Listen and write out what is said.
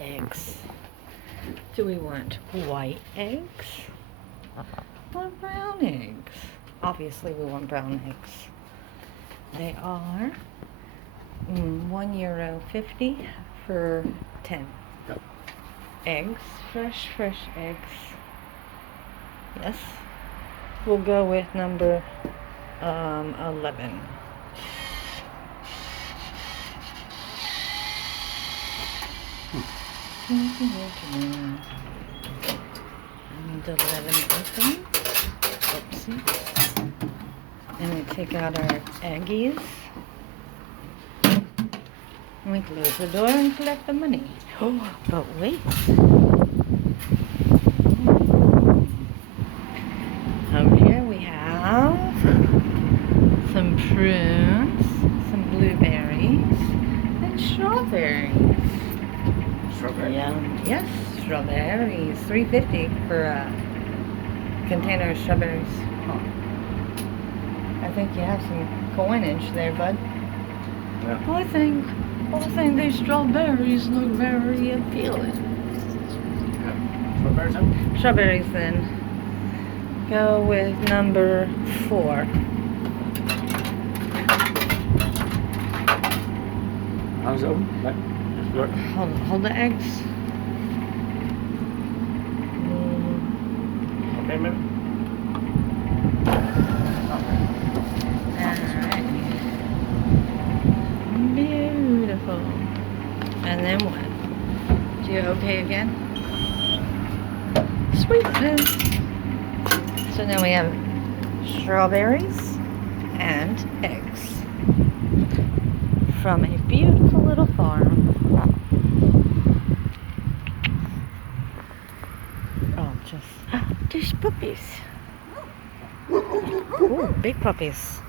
Eggs. Do we want white eggs or brown eggs? Obviously we want brown eggs. They are €1.50 for 10 eggs. Fresh eggs. Yes. We'll go with number 11. And 11 open. Oopsie. And we take out our eggies. And we close the door and collect the money. Oh, but wait. Over here we have some prunes, some blueberries, and strawberries. Strawberry? Yeah, yes, strawberries. $3.50 for a container of strawberries. Huh. I think you have some coinage there, bud. Yeah. I think these strawberries look very appealing. Yeah. Strawberries then? Strawberries then. Go with number 4. How's it open? Right. Look. Hold the eggs. Okay, maybe. Alright. Beautiful. And then what? Do you okay again? Sweetness. So now we have strawberries and eggs from a beautiful little farm. Oh, there's puppies. Ooh, big puppies.